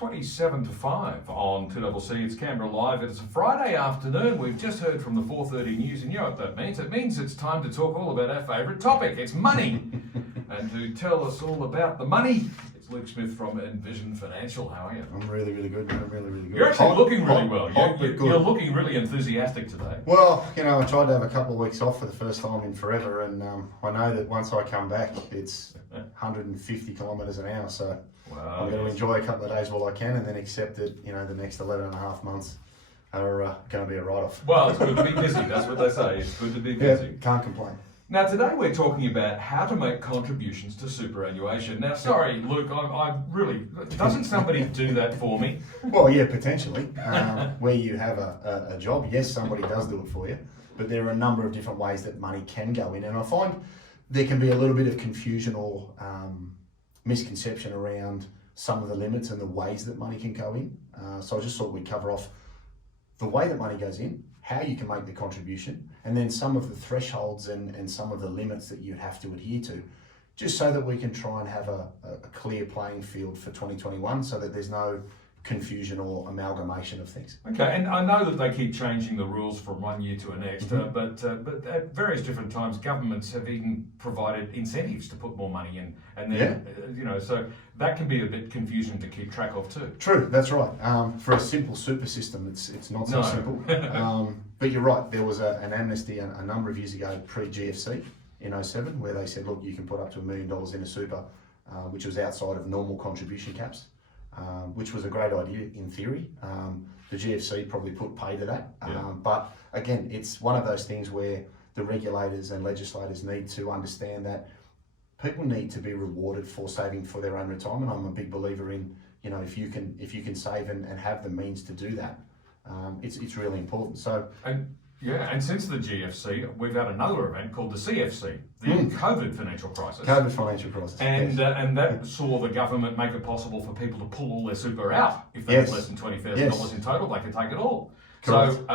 27 to 5 on 2CC. It's Canberra Live. It's a Friday afternoon. We've just heard from the 4:30 news, and you know what that means. It means it's time to talk all about our favourite topic. It's money. And to tell us all about the money, it's Luke Smith from Envision Financial. How are you? I'm really good, man. I'm really good. You're actually looking really well. Hot, You're looking really enthusiastic today. Well, you know, I tried to have a couple of weeks off for the first time in forever, and I know that once I come back, it's 150 kilometres an hour, so wow, I'm going to enjoy a couple of days while I can, and then accept that, you know, the next 11 and a half months are going to be a write-off. Well, it's good to be busy. That's what they say. It's good to be busy. Yeah, can't complain. Now, today we're talking about how to make contributions to superannuation. Now, sorry, Luke, I really... Doesn't somebody do that for me? Well, yeah, potentially. Where you have a job, yes, somebody does do it for you, but there are a number of different ways that money can go in, and I find there can be a little bit of confusion or misconception around some of the limits and the ways that money can go in. So I just thought we'd cover off the way that money goes in, how you can make the contribution, and then some of the thresholds and some of the limits that you have to adhere to, just so that we can try and have a clear playing field for 2021 so that there's no confusion or amalgamation of things. Okay, and I know that they keep changing the rules from one year to the next, but at various different times, governments have even provided incentives to put more money in, and then you know, so that can be a bit confusing to keep track of too. True, that's right. For a simple super system, it's not so simple. But you're right. There was an amnesty a number of years ago, pre-GFC in 07, where they said, look, you can put up to $1 million in a super, which was outside of normal contribution caps. Which was a great idea in theory. The GFC probably put pay to that. But again, it's one of those things where the regulators and legislators need to understand that people need to be rewarded for saving for their own retirement. I'm a big believer in, you know, if you can save and have the means to do that, it's really important. So. And since the GFC, we've had another event called the CFC, the COVID financial crisis. COVID financial crisis. And that saw the government make it possible for people to pull all their super out. If they had less than $20,000 in total, they could take it all. Correct. So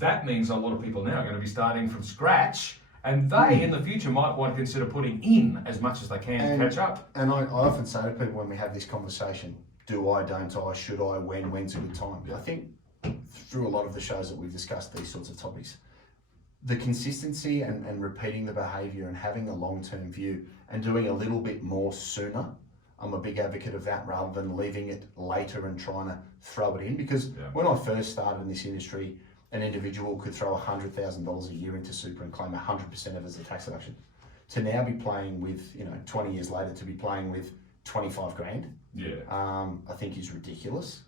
that means a lot of people now are going to be starting from scratch, and they in the future might want to consider putting in as much as they can to catch up. And I often say to people when we have this conversation, do I, don't I, should I, when's a good time? I think through a lot of the shows that we've discussed these sorts of topics, the consistency and repeating the behaviour and having a long-term view and doing a little bit more sooner, I'm a big advocate of that rather than leaving it later and trying to throw it in. Because when I first started in this industry, an individual could throw $100,000 a year into super and claim 100% of it as a tax deduction. To now be playing with, 20 years later, to be playing with 25 grand, I think is ridiculous.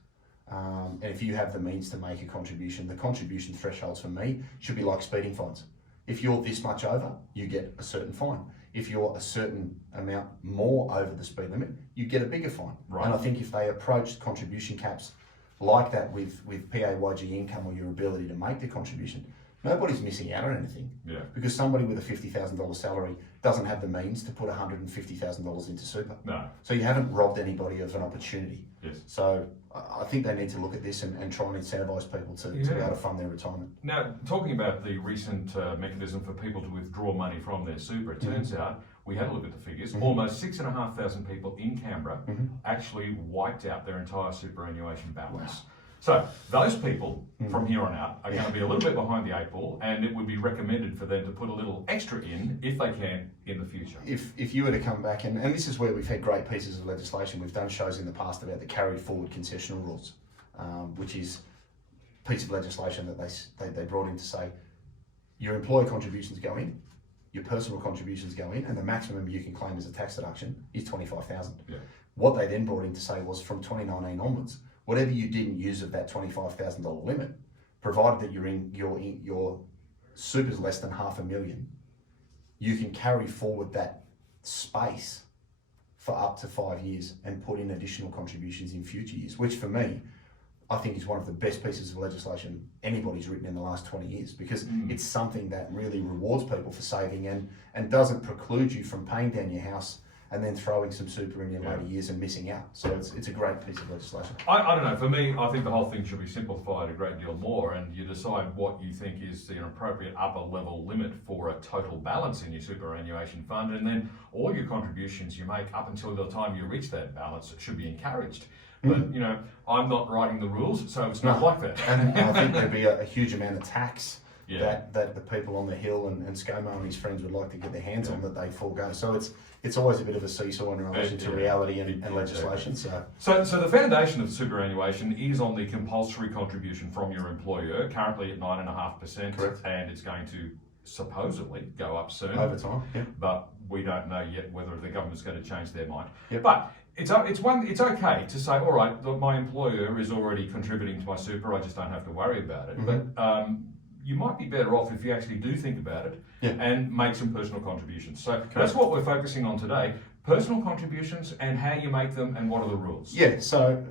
And if you have the means to make a contribution, the contribution thresholds for me should be like speeding fines. If you're this much over, you get a certain fine. If you're a certain amount more over the speed limit, you get a bigger fine. Right. And I think if they approached contribution caps like that with PAYG income or your ability to make the contribution, nobody's missing out on anything. Because somebody with a $50,000 salary doesn't have the means to put $150,000 into super. No. So you haven't robbed anybody of an opportunity. Yes. So I think they need to look at this and try and incentivise people to be able to fund their retirement. Now, talking about the recent mechanism for people to withdraw money from their super, it turns out, we had a look at the figures, almost 6,500 people in Canberra actually wiped out their entire superannuation balance. Wow. So those people from here on out are going to be a little bit behind the eight ball, and it would be recommended for them to put a little extra in, if they can, in the future. If you were to come back, and this is where we've had great pieces of legislation, we've done shows in the past about the carried forward concessional rules, which is a piece of legislation that they brought in to say your employer contributions go in, your personal contributions go in, and the maximum you can claim as a tax deduction is $25,000. What they then brought in to say was from 2019 onwards, whatever you didn't use of that $25,000 limit, provided that your super's less than $500,000, you can carry forward that space for up to 5 years and put in additional contributions in future years, which for me, I think is one of the best pieces of legislation anybody's written in the last 20 years, because it's something that really rewards people for saving and doesn't preclude you from paying down your house and then throwing some super in your later years and missing out. So it's a great piece of legislation. I don't know, for me, I think the whole thing should be simplified a great deal more, and you decide what you think is an appropriate upper level limit for a total balance in your superannuation fund, and then all your contributions you make up until the time you reach that balance should be encouraged. But, you know, I'm not writing the rules, so it's not like that. And I think there'd be a huge amount of tax Yeah. that the people on the hill and ScoMo and his friends would like to get their hands on that they forego. So it's always a bit of a seesaw in relation to reality and legislation. So the foundation of superannuation is on the compulsory contribution from your employer, currently at 9.5%. Correct. And it's going to supposedly go up soon. Over time, yeah. But we don't know yet whether the government's going to change their mind. Yep. But it's okay to say, all right, look, my employer is already contributing to my super, I just don't have to worry about it. Mm-hmm. But you might be better off if you actually do think about it and make some personal contributions. So that's what we're focusing on today, personal contributions and how you make them and what are the rules. Yeah, so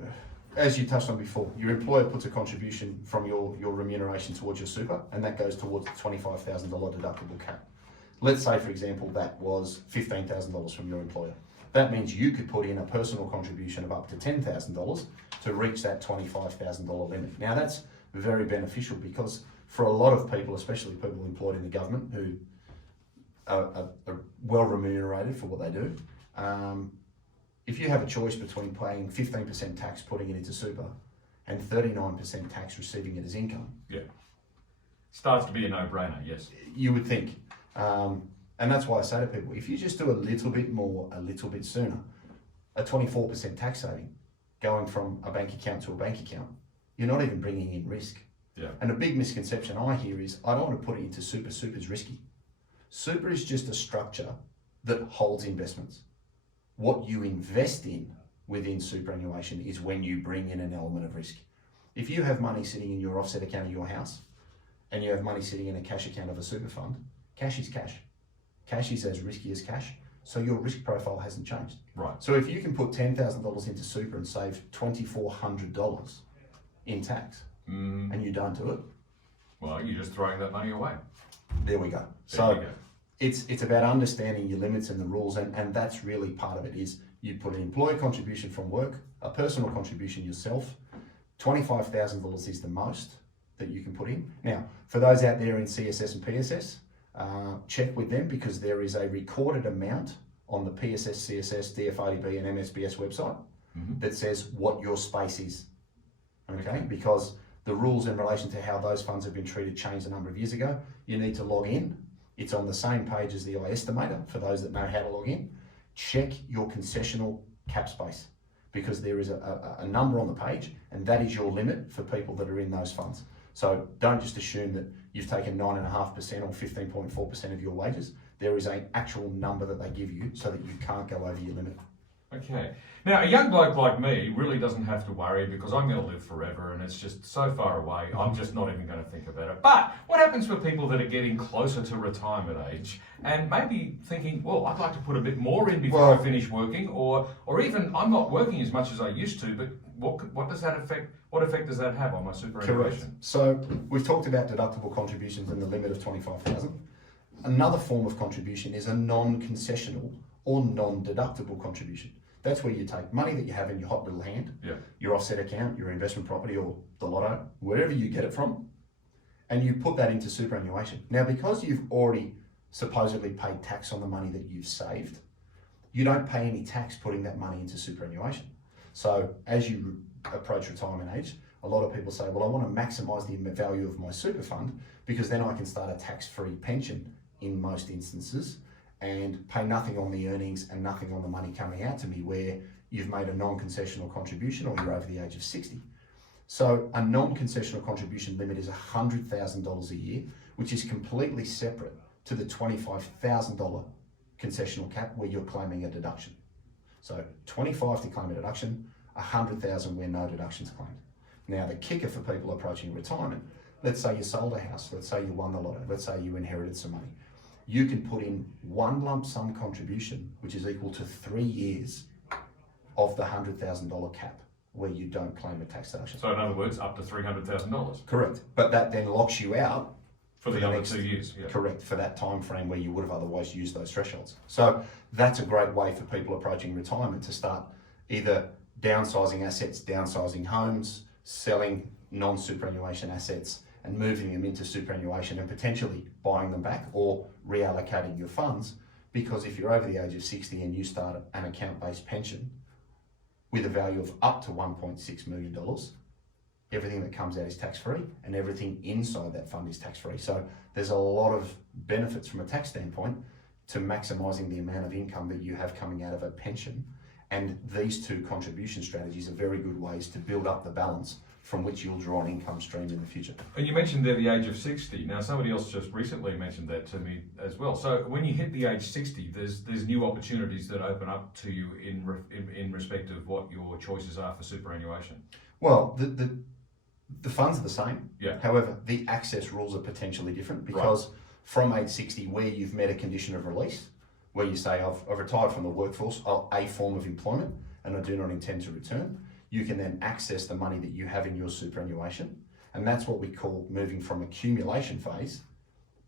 as you touched on before, your employer puts a contribution from your remuneration towards your super, and that goes towards the $25,000 deductible cap. Let's say, for example, that was $15,000 from your employer. That means you could put in a personal contribution of up to $10,000 to reach that $25,000 limit. Now that's very beneficial because for a lot of people, especially people employed in the government who are well remunerated for what they do, if you have a choice between paying 15% tax putting it into super and 39% tax receiving it as income, Starts to be a no-brainer, yes. you would think. And that's why I say to people, if you just do a little bit more, a little bit sooner, a 24% tax saving going from a bank account to a bank account, you're not even bringing in risk. Yeah. And a big misconception I hear is, I don't want to put it into super. Super's risky. Super is just a structure that holds investments. What you invest in within superannuation is when you bring in an element of risk. If you have money sitting in your offset account of your house and you have money sitting in a cash account of a super fund, cash is cash. Cash is as risky as cash, so your risk profile hasn't changed. Right. So if you can put $10,000 into super and save $2,400 in tax, and you don't do it, well, you're just throwing that money away. there we go. It's about understanding your limits and the rules, and that's really part of it. Is you put an employer contribution from work, a personal contribution yourself. $25,000 is the most that you can put in. Now, for those out there in CSS and PSS, check with them because there is a recorded amount on the PSS, CSS, DFIDB and MSBS website that says what your space is. Okay? Because the rules in relation to how those funds have been treated changed a number of years ago. You need to log in. It's on the same page as the iEstimator for those that know how to log in. Check your concessional cap space because there is a number on the page and that is your limit for people that are in those funds. So don't just assume that you've taken 9.5% or 15.4% of your wages. There is an actual number that they give you so that you can't go over your limit. Okay. Now, a young bloke like me really doesn't have to worry because I'm going to live forever and it's just so far away, I'm just not even going to think about it. But what happens for people that are getting closer to retirement age and maybe thinking, well, I'd like to put a bit more in before I finish working, or even I'm not working as much as I used to, but what does that affect? What effect does that have on my superannuation? Correct. So we've talked about deductible contributions and the limit of 25,000. Another form of contribution is a non-concessional or non-deductible contribution. That's where you take money that you have in your hot little hand, your offset account, your investment property or the lotto, wherever you get it from, and you put that into superannuation. Now, because you've already supposedly paid tax on the money that you've saved, you don't pay any tax putting that money into superannuation. So as you approach retirement age, a lot of people say, well, I want to maximise the value of my super fund because then I can start a tax-free pension in most instances and pay nothing on the earnings and nothing on the money coming out to me where you've made a non-concessional contribution or you're over the age of 60. So a non-concessional contribution limit is $100,000 a year, which is completely separate to the $25,000 concessional cap where you're claiming a deduction. So 25 to claim a deduction, 100,000 where no deductions claimed. Now the kicker for people approaching retirement, let's say you sold a house, let's say you won the lotto, let's say you inherited some money. You can put in one lump sum contribution, which is equal to 3 years of the $100,000 cap, where you don't claim a tax deduction. So in other words, up to $300,000. Correct, but that then locks you out for the other 2 years. Yeah. Correct, for that time frame where you would have otherwise used those thresholds. So that's a great way for people approaching retirement to start either downsizing assets, downsizing homes, selling non-superannuation assets, and moving them into superannuation and potentially buying them back or reallocating your funds. Because if you're over the age of 60 and you start an account-based pension, with a value of up to $1.6 million. Everything that comes out is tax-free, and everything inside that fund is tax-free. So there's a lot of benefits from a tax standpoint to maximising the amount of income that you have coming out of a pension. And these two contribution strategies are very good ways to build up the balance from which you'll draw an income stream in the future. And you mentioned there the age of 60. Now, somebody else just recently mentioned that to me as well. So when you hit the age 60, there's new opportunities that open up to you in respect of what your choices are for superannuation. Well, the funds are the same. Yeah. However, the access rules are potentially different because from age 60, where you've met a condition of release, where you say, I've retired from the workforce, a form of employment, and I do not intend to return, you can then access the money that you have in your superannuation. And that's what we call moving from accumulation phase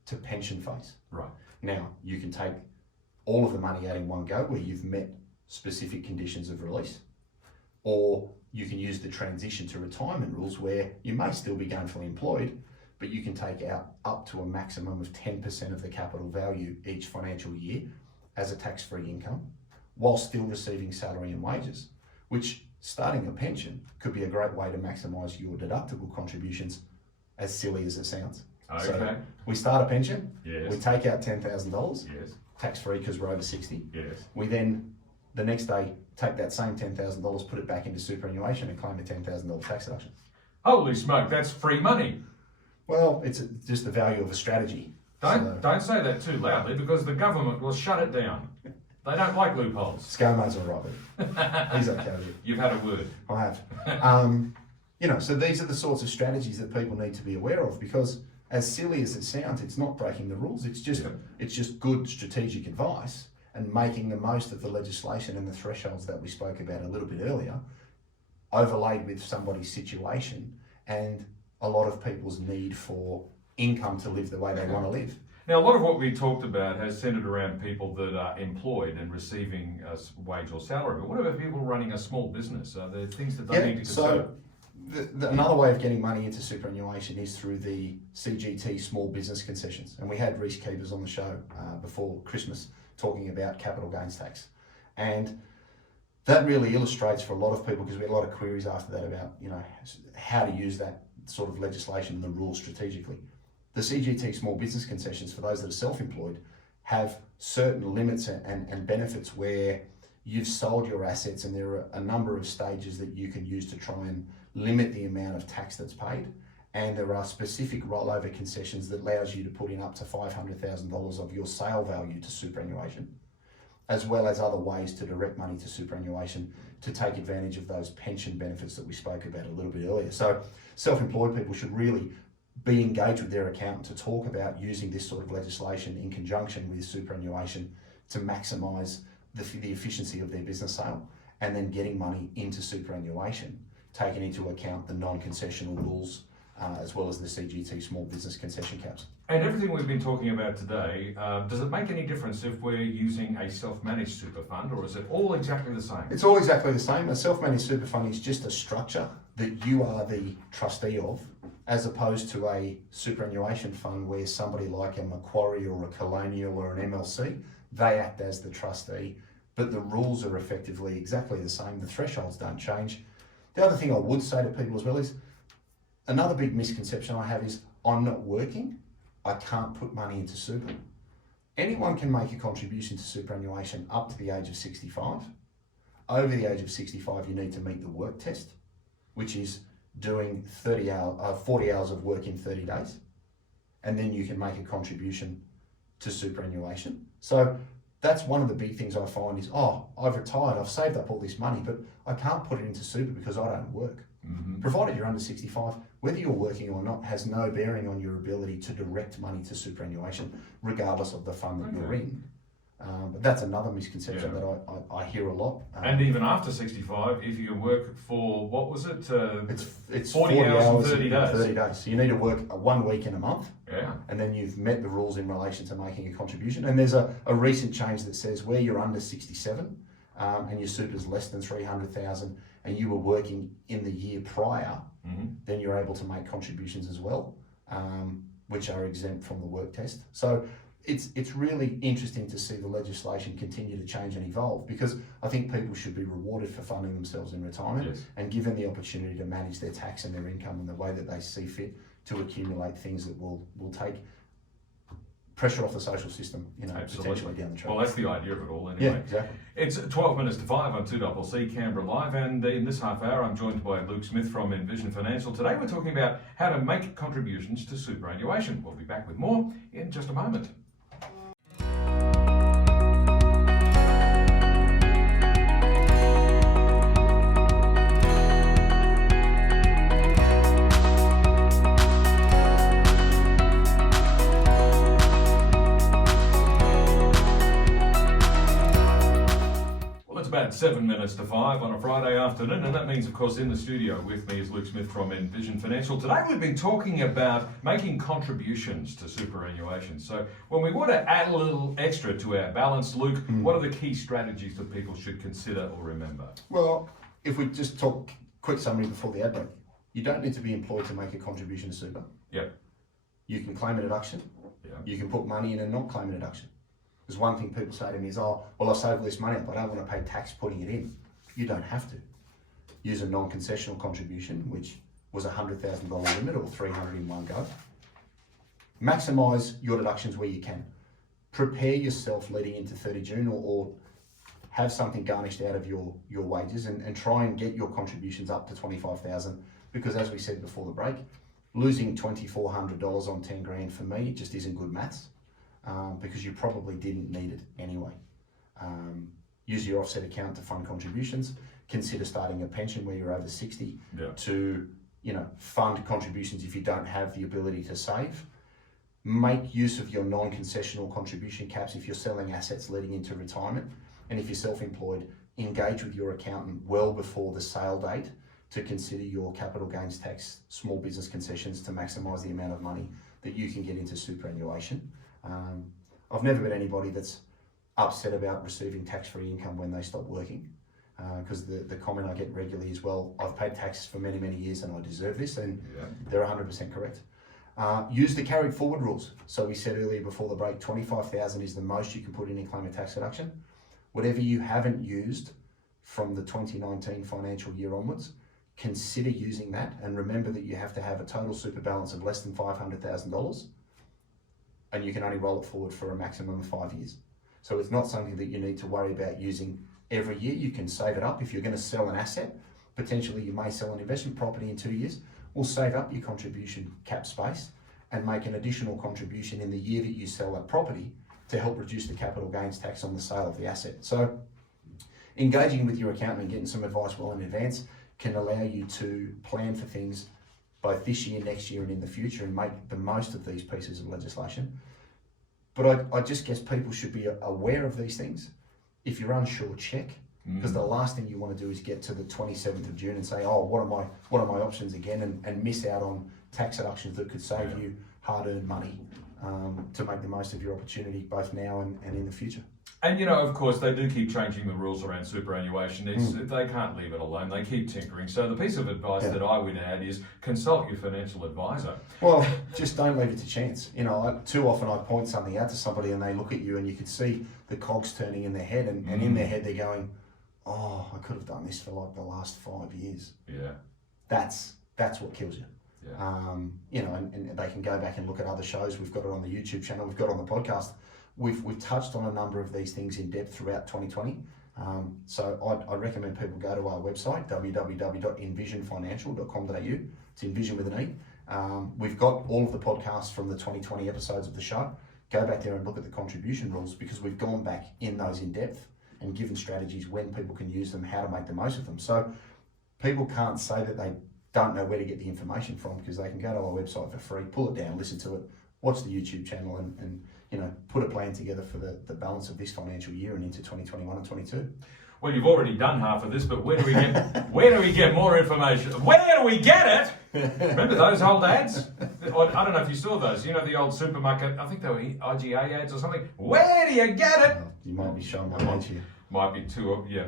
to pension phase. Right. Now, you can take all of the money out in one go where you've met specific conditions of release, or you can use the transition to retirement rules where you may still be gainfully employed, but you can take out up to a maximum of 10% of the capital value each financial year as a tax-free income, while still receiving salary and wages, which starting a pension could be a great way to maximise your deductible contributions, as silly as it sounds. Okay. So we start a pension, Yes. we take out $10,000, Yes. tax-free because we're over 60. Yes. We then, the next day, take that same $10,000, put it back into superannuation and claim a $10,000 tax deduction. Holy smoke, that's free money. Well, it's just the value of a strategy. Don't say that too loudly because the government will shut it down. They don't like loopholes. ScoMo's all right with it. He's okay with it. You've had a word. I have. So these are the sorts of strategies that people need to be aware of because, as silly as it sounds, it's not breaking the rules. It's just good strategic advice and making the most of the legislation and the thresholds that we spoke about a little bit earlier, overlaid with somebody's situation and a lot of people's need for income to live the way they want to live. Now, a lot of what we talked about has centred around people that are employed and receiving a wage or salary. But what about people running a small business? Are there things that they need to consider? So another way of getting money into superannuation is through the CGT small business concessions. And we had Reece Keevers on the show before Christmas talking about capital gains tax. And that really illustrates for a lot of people, because we had a lot of queries after that about, how to use that sort of legislation and the rules strategically. The CGT small business concessions, for those that are self-employed, have certain limits and benefits where you've sold your assets, and there are a number of stages that you can use to try and limit the amount of tax that's paid. And there are specific rollover concessions that allows you to put in up to $500,000 of your sale value to superannuation, as well as other ways to direct money to superannuation to take advantage of those pension benefits that we spoke about a little bit earlier. So self-employed people should really be engaged with their accountant to talk about using this sort of legislation in conjunction with superannuation to maximise the efficiency of their business sale, and then getting money into superannuation, taking into account the non-concessional rules, as well as the CGT small business concession caps. And everything we've been talking about today, does it make any difference if we're using a self-managed super fund, or is it all exactly the same? It's all exactly the same. A self-managed super fund is just a structure that you are the trustee of, as opposed to a superannuation fund where somebody like a Macquarie or a Colonial or an MLC, they act as the trustee, but the rules are effectively exactly the same. The thresholds don't change. The other thing I would say to people as well is, another big misconception I have is, I'm not working, I can't put money into super. Anyone can make a contribution to superannuation up to the age of 65. Over the age of 65, you need to meet the work test, which is doing 40 hours of work in 30 days. And then you can make a contribution to superannuation. So that's one of the big things I find is, I've retired, I've saved up all this money, but I can't put it into super because I don't work. Mm-hmm. Provided you're under 65, whether you're working or not has no bearing on your ability to direct money to superannuation, regardless of the fund that you're in. But that's another misconception that I hear a lot. And even after 65, if you can work for, what was it? It's 40 hours and 30 days. 30 days. So you need to work 1 week in a month. Yeah. And then you've met the rules in relation to making a contribution. And there's a recent change that says where you're under 67 and your super's less than 300,000 and you were working in the year prior, then you're able to make contributions as well, which are exempt from the work test. So it's really interesting to see the legislation continue to change and evolve, because I think people should be rewarded for funding themselves in retirement, Yes. and given the opportunity to manage their tax and their income in the way that they see fit to accumulate things that will take pressure off the social system, potentially down the track. Well, that's the idea of it all anyway. Yeah, exactly. It's 12 minutes to 5 on 2CC Canberra Live, and in this half hour I'm joined by Luke Smith from Envision Financial. Today we're talking about how to make contributions to superannuation. We'll be back with more in just a moment. About 7 minutes to 5 on a Friday afternoon, and that means, of course, in the studio with me is Luke Smith from Envision Financial. Today we've been talking about making contributions to superannuation. So when we want to add a little extra to our balance, Luke, what are the key strategies that people should consider or remember? Well, if we just talk quick summary before the ad break, you don't need to be employed to make a contribution to super. Yep. You can claim a deduction. Yeah. You can put money in and not claim a deduction. Because one thing people say to me is, oh, well, I save all this money up, I don't want to pay tax putting it in. You don't have to. Use a non-concessional contribution, which was a $100,000 limit, or 300 in one go. Maximise your deductions where you can. Prepare yourself leading into 30 June, or have something garnished out of your wages, and try and get your contributions up to 25,000, because as we said before the break, losing $2,400 on 10 grand for me just isn't good maths. Because you probably didn't need it anyway. Use your offset account to fund contributions. Consider starting a pension where you're over 60 to fund contributions if you don't have the ability to save. Make use of your non-concessional contribution caps if you're selling assets leading into retirement. And if you're self-employed, engage with your accountant well before the sale date to consider your capital gains tax, small business concessions to maximise the amount of money that you can get into superannuation. I've never met anybody that's upset about receiving tax-free income when they stop working, because the comment I get regularly is, well, I've paid tax for many, many years and I deserve this, and they're 100% correct. Use the carried forward rules. So we said earlier before the break, 25,000 is the most you can put in and claim a tax deduction. Whatever you haven't used from the 2019 financial year onwards, consider using that, and remember that you have to have a total super balance of less than $500,000. And you can only roll it forward for a maximum of 5 years. So it's not something that you need to worry about using every year. You can save it up. If you're going to sell an asset, potentially you may sell an investment property in 2 years, we'll save up your contribution cap space and make an additional contribution in the year that you sell that property to help reduce the capital gains tax on the sale of the asset. So engaging with your accountant and getting some advice well in advance can allow you to plan for things both this year, next year, and in the future, and make the most of these pieces of legislation. But I just guess people should be aware of these things. If you're unsure, check, because the last thing you want to do is get to the 27th of June and say, oh, what are my options again, and miss out on tax deductions that could save you hard-earned money to make the most of your opportunity both now and in the future. And of course, they do keep changing the rules around superannuation. They can't leave it alone. They keep tinkering. So the piece of advice that I would add is consult your financial advisor. Well, just don't leave it to chance. Too often I point something out to somebody and they look at you and you can see the cogs turning in their head, and in their head they're going, oh, I could have done this for like the last 5 years. Yeah. That's what kills you. Yeah. And they can go back and look at other shows. We've got it on the YouTube channel. We've got it on the podcast. We've touched on a number of these things in depth throughout 2020. So I'd recommend people go to our website, www.envisionfinancial.com.au. It's Envision with an E. We've got all of the podcasts from the 2020 episodes of the show. Go back there and look at the contribution rules, because we've gone back in those in depth and given strategies when people can use them, how to make the most of them. So people can't say that they don't know where to get the information from, because they can go to our website for free, pull it down, listen to it, watch the YouTube channel, and put a plan together for the balance of this financial year and into 2021 and 22. Well, you've already done half of this, but where do we get more information? Where do we get it? Remember those old ads? I don't know if you saw those. The old supermarket, I think they were IGA ads or something. Where do you get it? You might be showing my age here. Might be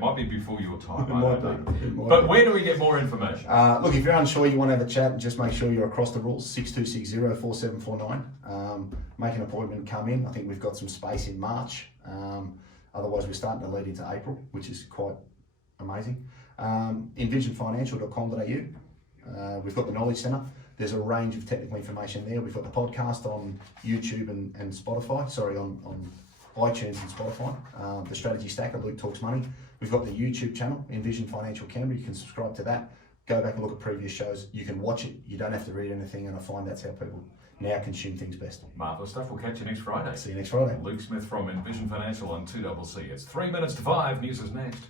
might be before your time. It I might don't be. know. It might But be. where do we get more information? Look, if you're unsure, you want to have a chat, just make sure you're across the rules, 6260-4749. Make an appointment, come in. I think we've got some space in March. Otherwise, we're starting to lead into April, which is quite amazing. Envisionfinancial.com.au. We've got the Knowledge Centre. There's a range of technical information there. We've got the podcast on YouTube and Spotify, on iTunes and Spotify. The Strategy Stacker, Luke Talks Money. We've got the YouTube channel, Envision Financial Canberra. You can subscribe to that. Go back and look at previous shows. You can watch it. You don't have to read anything, and I find that's how people now consume things best. Marvellous stuff. We'll catch you next Friday. See you next Friday. Luke Smith from Envision Financial on 2CC. It's 3 minutes to 5. News is next.